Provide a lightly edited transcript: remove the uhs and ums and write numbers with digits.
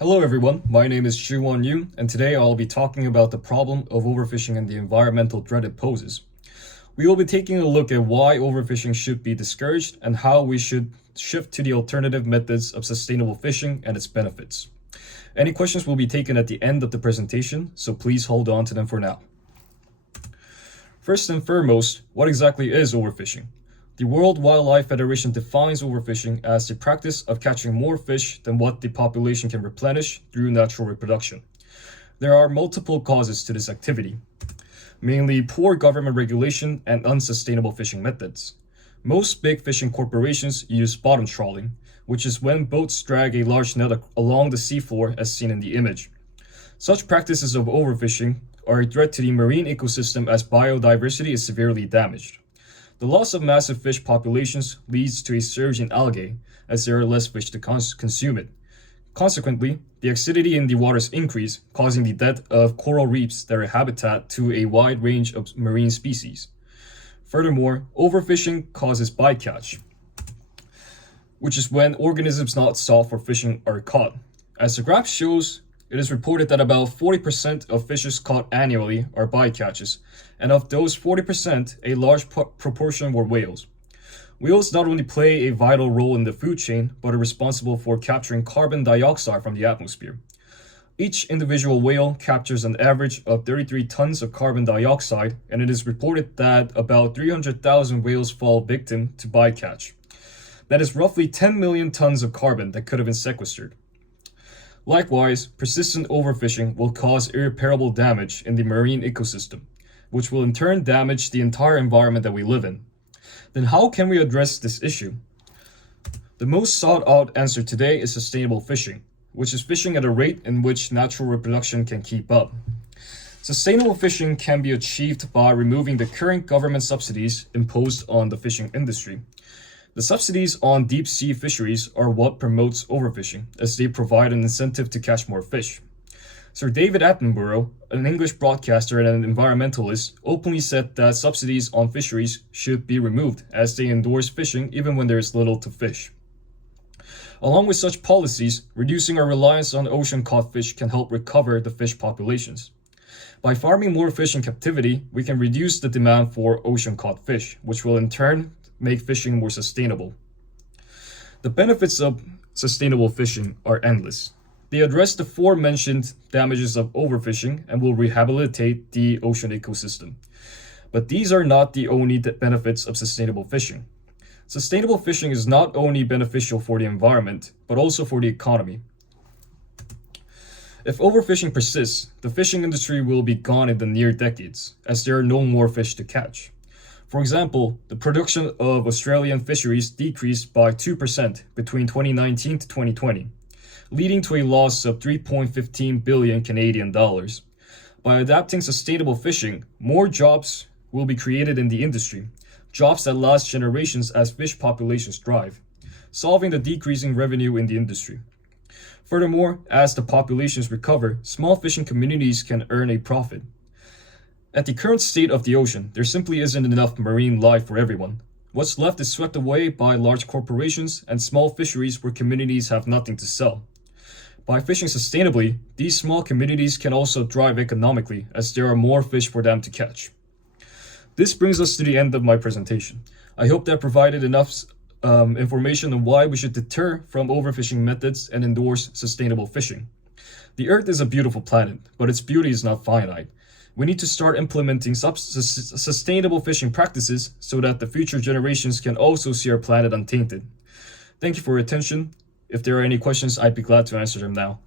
Hello everyone, my name is Shuwon Yu, and today I'll be talking about the problem of overfishing and the environmental threat it poses. We will be taking a look at why overfishing should be discouraged and how we should shift to the alternative methods of sustainable fishing and its benefits. Any questions will be taken at the end of the presentation, so please hold on to them for now. First and foremost, what exactly is overfishing? The World Wildlife Federation defines overfishing as the practice of catching more fish than what the population can replenish through natural reproduction. There are multiple causes to this activity, mainly poor government regulation and unsustainable fishing methods. Most big fishing corporations use bottom trawling, which is when boats drag a large net along the seafloor as seen in the image. Such practices of overfishing are a threat to the marine ecosystem as biodiversity is severely damaged. The loss of massive fish populations leads to a surge in algae, as there are less fish to consume it. Consequently, the acidity in the waters increase, causing the death of coral reefs that are habitat to a wide range of marine species. Furthermore, overfishing causes bycatch, which is when organisms not sought for fishing are caught. As the graph shows, it is reported that about 40% of fishes caught annually are bycatches, and of those 40%, a large proportion were whales. Whales not only play a vital role in the food chain, but are responsible for capturing carbon dioxide from the atmosphere. Each individual whale captures an average of 33 tons of carbon dioxide, and it is reported that about 300,000 whales fall victim to bycatch. That is roughly 10 million tons of carbon that could have been sequestered. Likewise, persistent overfishing will cause irreparable damage in the marine ecosystem, which will in turn damage the entire environment that we live in. Then how can we address this issue? The most sought out answer today is sustainable fishing, which is fishing at a rate in which natural reproduction can keep up. Sustainable fishing can be achieved by removing the current government subsidies imposed on the fishing industry. The subsidies on deep-sea fisheries are what promotes overfishing, as they provide an incentive to catch more fish. Sir David Attenborough, an English broadcaster and an environmentalist, openly said that subsidies on fisheries should be removed, as they endorse fishing even when there is little to fish. Along with such policies, reducing our reliance on ocean-caught fish can help recover the fish populations. By farming more fish in captivity, we can reduce the demand for ocean-caught fish, which will in turn make fishing more sustainable. The benefits of sustainable fishing are endless. They address the aforementioned damages of overfishing and will rehabilitate the ocean ecosystem. But these are not the only benefits of sustainable fishing. Sustainable fishing is not only beneficial for the environment, but also for the economy. If overfishing persists, the fishing industry will be gone in the near decades, as there are no more fish to catch. For example, the production of Australian fisheries decreased by 2% between 2019 to 2020, leading to a loss of 3.15 billion Canadian dollars. By adapting sustainable fishing, more jobs will be created in the industry, jobs that last generations as fish populations thrive, solving the decreasing revenue in the industry. Furthermore, as the populations recover, small fishing communities can earn a profit. At the current state of the ocean, there simply isn't enough marine life for everyone. What's left is swept away by large corporations and small fisheries where communities have nothing to sell. By fishing sustainably, these small communities can also thrive economically as there are more fish for them to catch. This brings us to the end of my presentation. I hope that provided enough information on why we should deter from overfishing methods and endorse sustainable fishing. The Earth is a beautiful planet, but its beauty is not finite. We need to start implementing sustainable fishing practices so that the future generations can also see our planet untainted. Thank you for your attention. If there are any questions, I'd be glad to answer them now.